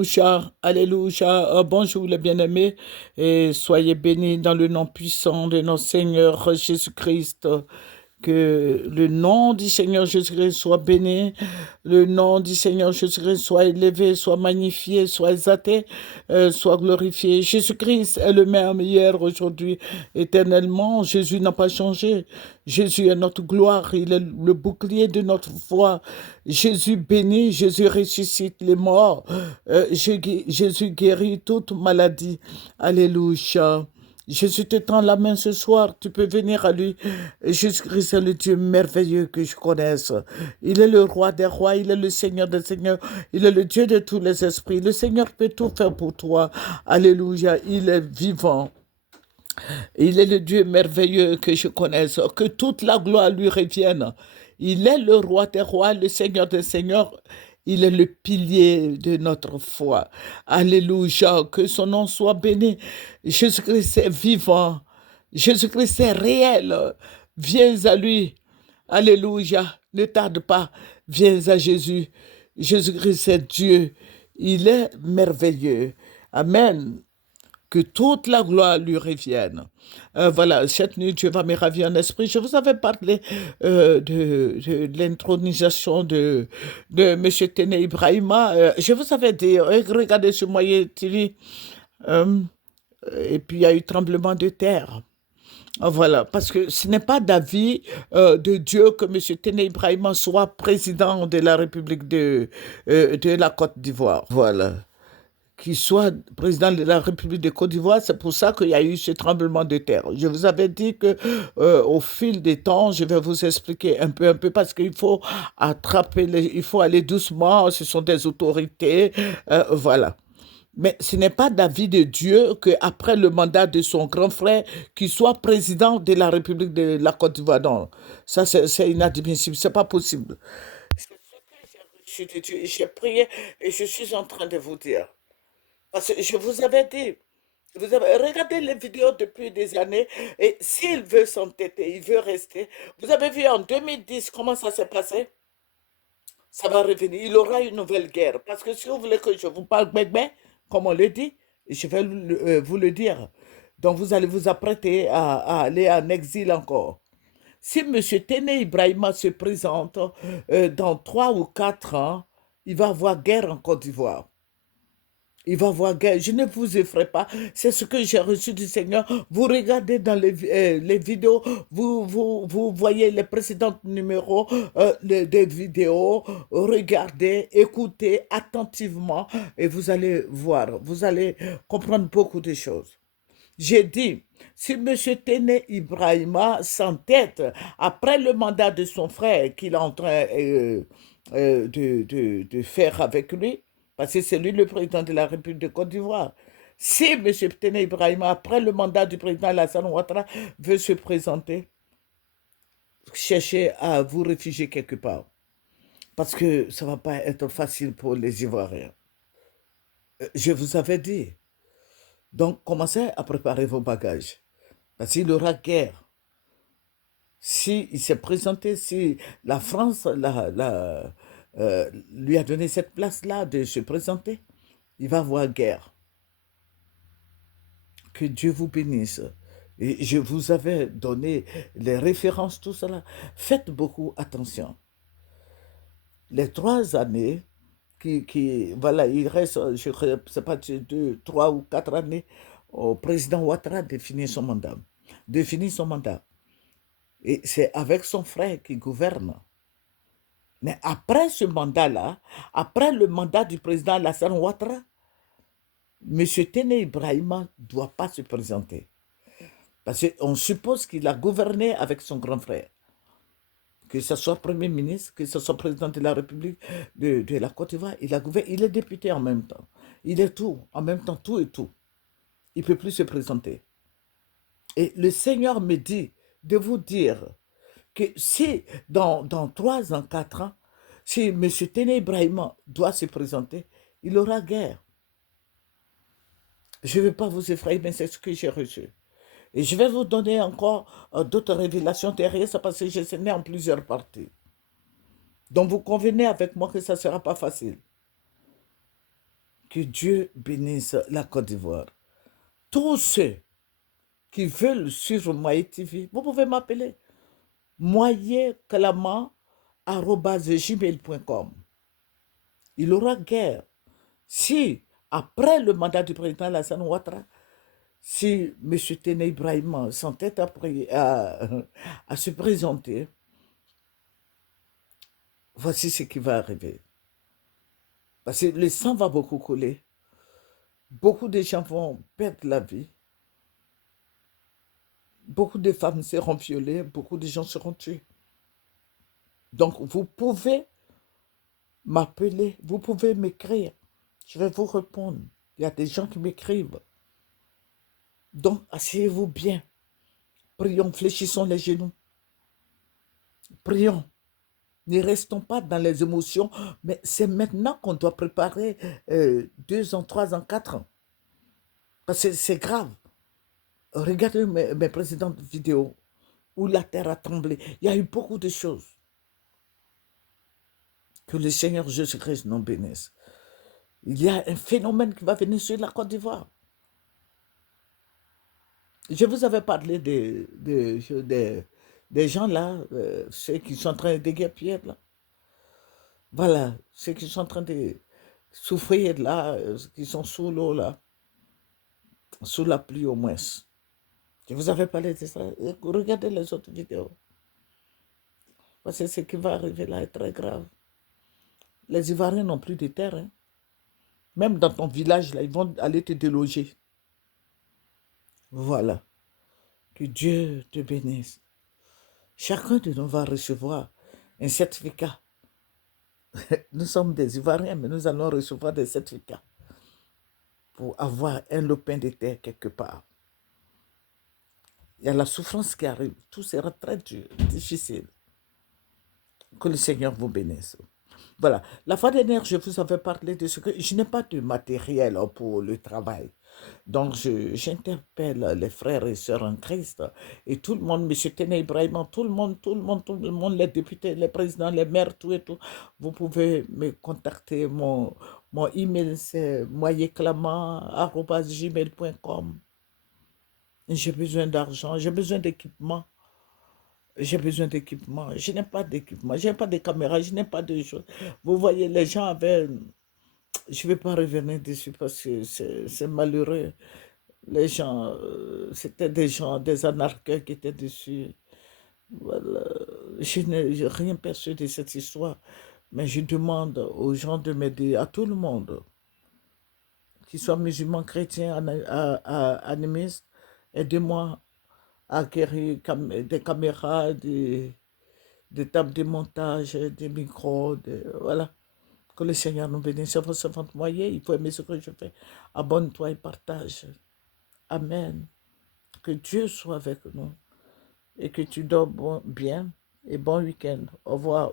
Alléluia, Alléluia. Bonjour les bien-aimés et soyez bénis dans le nom puissant de notre Seigneur Jésus-Christ. Que le nom du Seigneur Jésus-Christ soit béni, le nom du Seigneur Jésus-Christ soit élevé, soit magnifié, soit exalté, soit glorifié. Jésus-Christ est le même hier, aujourd'hui, éternellement. Jésus n'a pas changé. Jésus est notre gloire, il est le bouclier de notre foi. Jésus bénit, Jésus ressuscite les morts, Jésus guérit toute maladie. Alléluia. Jésus te tend la main ce soir, tu peux venir à lui. Jésus-Christ est le Dieu merveilleux que je connaisse. Il est le roi des rois, il est le Seigneur des seigneurs, il est le Dieu de tous les esprits. Le Seigneur peut tout faire pour toi. Alléluia, il est vivant. Il est le Dieu merveilleux que je connaisse. Que toute la gloire lui revienne. Il est le roi des rois, le Seigneur des seigneurs. Il est le pilier de notre foi. Alléluia. Que son nom soit béni. Jésus-Christ est vivant. Jésus-Christ est réel. Viens à lui. Alléluia. Ne tarde pas. Viens à Jésus. Jésus-Christ est Dieu. Il est merveilleux. Amen. Que toute la gloire lui revienne. Voilà, cette nuit, Dieu va me ravir en esprit. Je vous avais parlé de l'intronisation de M. Tene Ibrahima. Je vous avais dit, regardez sur Moyen TV, euh, et puis il y a eu tremblement de terre. Voilà, parce que ce n'est pas d'avis de Dieu que M. Tene Ibrahima soit président de la République de la Côte d'Ivoire. Voilà, qu'il soit président de la République de Côte d'Ivoire, c'est pour ça qu'il y a eu ce tremblement de terre. Je vous avais dit que au fil des temps, je vais vous expliquer un peu, parce qu'il faut il faut aller doucement, ce sont des autorités, voilà. Mais ce n'est pas d'avis de Dieu qu'après le mandat de son grand frère, qu'il soit président de la République de la Côte d'Ivoire. Non, ça c'est inadmissible, c'est pas possible. C'est ce que j'ai reçu de Dieu. J'ai prié et je suis en train de vous dire. Parce que je vous avais dit, vous avez regardé les vidéos depuis des années et s'il veut s'entêter, il veut rester. Vous avez vu en 2010 comment ça s'est passé? Ça va revenir. Il aura une nouvelle guerre. Parce que si vous voulez que je vous parle bébé, comme on le dit, je vais vous le dire. Donc vous allez vous apprêter à aller en exil encore. Si M. Tene Ibrahima se présente dans 3 ou 4 ans, il va avoir guerre en Côte d'Ivoire. Il va voir, je ne vous effraie pas. C'est ce que j'ai reçu du Seigneur. Vous regardez dans les vidéos, vous voyez les précédents numéros des vidéos. Regardez, écoutez attentivement et vous allez voir, vous allez comprendre beaucoup de choses. J'ai dit, si M. Tene Ibrahima s'entête après le mandat de son frère qu'il est en train de faire avec lui, parce que c'est lui le président de la République de Côte d'Ivoire. Si M. Tene Ibrahima, après le mandat du président Alassane Ouattara, veut se présenter, cherchez à vous réfugier quelque part. Parce que ça ne va pas être facile pour les Ivoiriens. Je vous avais dit. Donc, commencez à préparer vos bagages. Parce qu'il y aura guerre. Si il s'est présenté, si la France lui a donné cette place-là de se présenter, il va avoir guerre. Que Dieu vous bénisse. Et je vous avais donné les références, tout cela. Faites beaucoup attention. Les 3 années voilà, il reste, je ne sais pas, 2, 3 ou 4 années au président Ouattara de finir son mandat. De finir son mandat. Et c'est avec son frère qui gouverne. Mais après ce mandat-là, après le mandat du président Alassane Ouattara, M. Tene Ibrahima ne doit pas se présenter. Parce qu'on suppose qu'il a gouverné avec son grand frère. Que ce soit Premier ministre, que ce soit président de la République de la Côte d'Ivoire, il a gouverné, il est député en même temps. Il est tout, en même temps, tout et tout. Il ne peut plus se présenter. Et le Seigneur me dit de vous dire que si dans 3 ans, 4 ans, si M. Tene Ibrahima doit se présenter, il aura guerre. Je ne vais pas vous effrayer, mais c'est ce que j'ai reçu. Et je vais vous donner encore d'autres révélations derrière ça parce que je suis né en plusieurs parties. Donc vous convenez avec moi que ça ne sera pas facile. Que Dieu bénisse la Côte d'Ivoire. Tous ceux qui veulent suivre Moyen TV, vous pouvez m'appeler moyenclama@gmail.com. Il aura guère. Si, après le mandat du président Alassane Ouattara, si M. Tene Ibrahim s'entête à se présenter, voici ce qui va arriver. Parce que le sang va beaucoup couler. Beaucoup de gens vont perdre la vie. Beaucoup de femmes seront violées. Beaucoup de gens seront tués. Donc, vous pouvez m'appeler. Vous pouvez m'écrire. Je vais vous répondre. Il y a des gens qui m'écrivent. Donc, asseyez-vous bien. Prions, fléchissons les genoux. Prions. Ne restons pas dans les émotions, mais c'est maintenant qu'on doit préparer 2 ans, 3 ans, 4 ans. Parce que c'est grave. Regardez mes précédentes vidéos où la terre a tremblé. Il y a eu beaucoup de choses. Que le Seigneur Jésus-Christ nous bénisse. Il y a un phénomène qui va venir sur la Côte d'Ivoire. Je vous avais parlé des gens là, ceux qui sont en train de déguerpir là. Voilà, ceux qui sont en train de souffrir là, qui sont sous l'eau là, sous la pluie au moins. Je vous avais parlé de ça. Regardez les autres vidéos. Parce que ce qui va arriver là est très grave. Les Ivoiriens n'ont plus de terre. Hein. Même dans ton village, là, ils vont aller te déloger. Voilà. Que Dieu te bénisse. Chacun de nous va recevoir un certificat. Nous sommes des Ivoiriens, mais nous allons recevoir des certificats pour avoir un lopin de terre quelque part. Il y a la souffrance qui arrive. Tout sera très dur, difficile. Que le Seigneur vous bénisse. Voilà. La fois dernière, je vous avais parlé de ce que je n'ai pas de matériel pour le travail. Donc, j'interpelle les frères et sœurs en Christ et tout le monde, M. Tene Ibrahim, tout le monde, les députés, les présidents, les maires, tout et tout. Vous pouvez me contacter. Mon email, c'est moyenclama@gmail.com. J'ai besoin d'argent, j'ai besoin d'équipement. J'ai besoin d'équipement. Je n'ai pas d'équipement. Je n'ai pas de caméra. Je n'ai pas de choses. Vous voyez, les gens avaient. Je ne vais pas revenir dessus parce que c'est malheureux. Les gens, c'était des gens, des anarchiques qui étaient dessus. Voilà. Je n'ai rien perçu de cette histoire. Mais je demande aux gens de m'aider, à tout le monde, qu'ils soient musulmans, chrétiens, animistes. Aidez-moi à acquérir des caméras, des tables de montage, des micros, voilà. Que le Seigneur nous bénisse. C'est votre moyen. Il faut aimer ce que je fais. Abonne-toi et partage. Amen. Que Dieu soit avec nous et que tu dors bien et bon week-end. Au revoir.